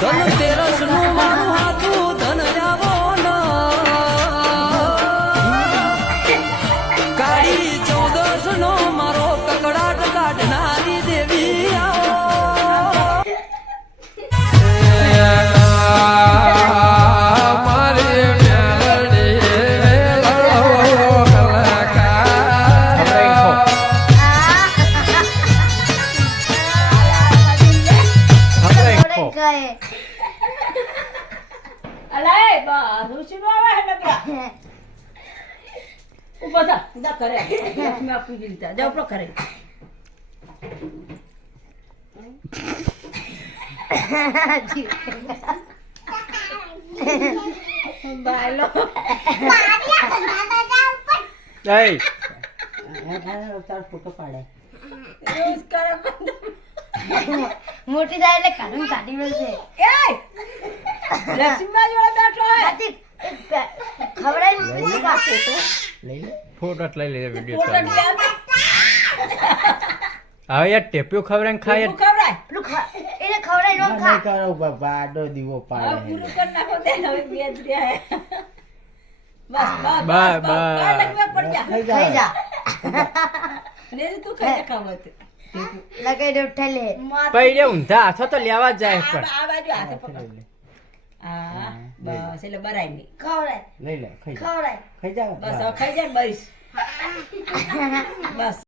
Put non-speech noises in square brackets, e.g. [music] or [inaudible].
Donde ગયે. અલાય બા ઋષિનો આવે હે નકરા ઊભો થા જા કરે મેં આપી દીધા જા ઉપરો કરે બાયલો એ તાર ફોટો પાડે. મોટી થાય એટલે કાઢું કાઢી મળશે એ લક્ષ્મીબા જોડે બેઠો હે. ખવડાવી મૂકી કાપે તો. લઈ લે. ફોટો લઈ લે વિડિયો હવે યાર ટેપ્યો ખબર ને ખાય પૂરું ખવડાય. પેલું ખા- એને ખવડાવી નો ખા કરો બાબા આડો દીવો હવે પાડે પૂરું કર નાખો તે હવે બે જ બસ બસ બસ બસ બસ, બસ બસ. બસ બસ બસ બસ બસ બસ જા. લગાઈ દો ઉઠાઈ લે પૈડે ઊંધા હાથો તો લેવા જાય આ પણ. આ બાજુ હાથે પકડ. હા બસ એટલે બરાય નહીં. ખવડાય. લઈ લે ખાઈ ખવડાય. ખાઈ જા. બસ હવે ખાઈ જાય ને [laughs] બસ બસ.